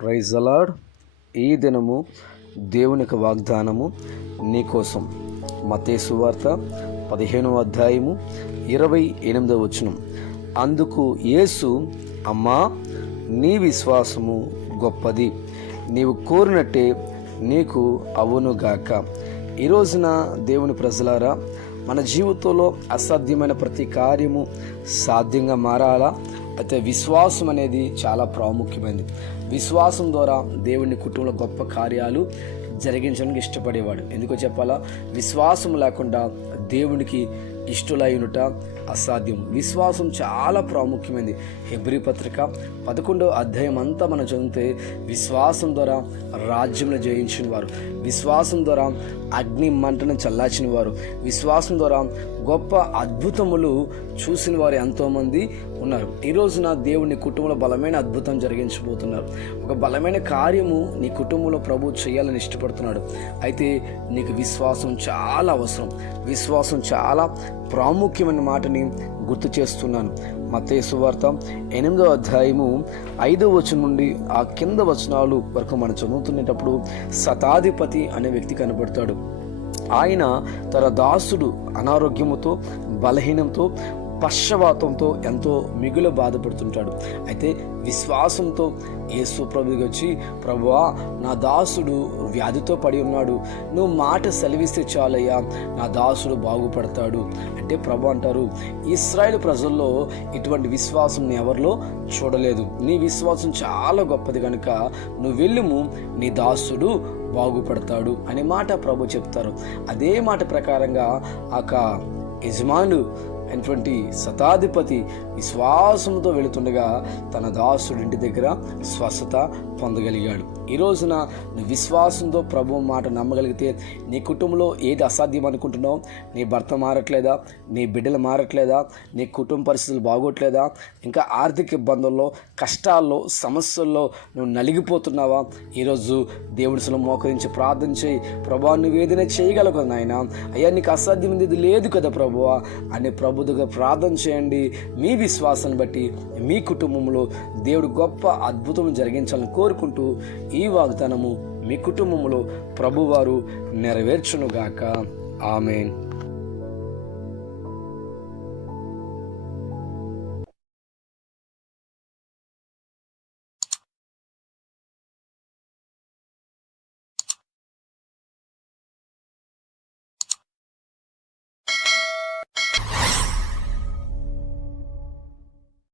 Praise the lord. ఈ దినము దేవునికి వాగ్దానము నీకోసం. మత్తయి సువార్త 15వ అధ్యాయము 28వ వచనం. అందుకు యేసు, అమ్మా, నీ విశ్వాసము గొప్పది, నీవు కోరినట్టే నీకు అవునుగాక. ఈ రోజున దేవుని ప్రజలారా, మన జీవితంలో అసాధ్యమైన ప్రతి కార్యము సాధ్యంగా మారాలా? అయితే విశ్వాసం అనేది చాలా ప్రాముఖ్యమైనది. విశ్వాసం ద్వారా దేవుని కుటుంబంలో గొప్ప కార్యాలు జరిగించడానికి ఇష్టపడేవాడు. ఎందుకో చెప్పాలా? విశ్వాసం లేకుండా దేవునికి ఇష్టలైనట అసాధ్యం. విశ్వాసం చాలా ప్రాముఖ్యమైనది. హెబ్రీ పత్రిక 11వ అధ్యాయం అంతా మనం చదివితే విశ్వాసం ద్వారా రాజ్యంలో జయించిన వారు, విశ్వాసం ద్వారా అగ్ని మంటను చల్లార్చిన వారు, విశ్వాసం ద్వారా గొప్ప అద్భుతములు చూసిన వారు ఎంతోమంది ఉన్నారు. ఈ రోజున దేవుని కుటుంబంలో బలమైన అద్భుతం జరిగించబోతున్నారు. ఒక బలమైన కార్యము నీ కుటుంబంలో ప్రభు చేయాలని ఇష్టపడుతున్నాడు. అయితే నీకు విశ్వాసం చాలా అవసరం. విశ్వాసం చాలా ప్రాముఖ్యమైన మాటని గుర్తు చేస్తున్నాను. మత్తయి సువార్త 8వ అధ్యాయము 5వ వచనం నుండి ఆ కింద వచనాలు వరకు మనం చదువుతున్నప్పుడు శతాధిపతి అనే వ్యక్తి కనబడతాడు. ఆయన తన దాసుడు అనారోగ్యముతో, బలహీనంతో, పక్షవాతంతో ఎంతో మిగులు బాధపడుతుంటాడు. అయితే విశ్వాసంతో యేసు ప్రభువుకి వచ్చి, ప్రభువా, నా దాసుడు వ్యాధితో పడి ఉన్నాడు, నువ్వు మాట సెలవిస్తే చాలయ్యా, నా దాసుడు బాగుపడతాడు అంటే ప్రభు అంటారు, ఇశ్రాయేలు ప్రజల్లో ఇటువంటి విశ్వాసం ఎవరిలో చూడలేదు. నీ విశ్వాసం చాలా గొప్పది కనుక నువ్వు వెళ్ళుము, నీ దాసుడు బాగుపడతాడు అనే మాట ప్రభు చెప్తారు. అదే మాట ప్రకారంగా ఆ యజమానుడు అయినటువంటి శతాధిపతి విశ్వాసంతో వెళుతుండగా తన దాసుడి ఇంటి దగ్గర స్వస్థత పొందగలిగాడు. ఈ రోజున నువ్వు విశ్వాసంతో ప్రభు మాట నమ్మగలిగితే నీ కుటుంబంలో ఏది అసాధ్యం అనుకుంటున్నావు? నీ భర్త మారట్లేదా? నీ బిడ్డలు మారట్లేదా? నీ కుటుంబ పరిస్థితులు బాగోట్లేదా? ఇంకా ఆర్థిక ఇబ్బందుల్లో, కష్టాల్లో, సమస్యల్లో నువ్వు నలిగిపోతున్నావా? ఈరోజు దేవుడిలో మోకరించి ప్రార్థన చేయి. ప్రభువా, నువ్వు ఏదైనా చేయగలవు కదా నాయన, అయ్యా నీకు అసాధ్యం ఇది లేదు కదా ప్రభువా అని ప్రభు దగ్గర ప్రార్థన చేయండి. మీ విశ్వాసాన్ని బట్టి మీ కుటుంబంలో దేవుడు గొప్ప అద్భుతం జరిగించాలని కోరుకుంటూ ఈ వాగ్దానము మీ కుటుంబంలో ప్రభువారు నెరవేర్చునుగాక. ఆమేన్.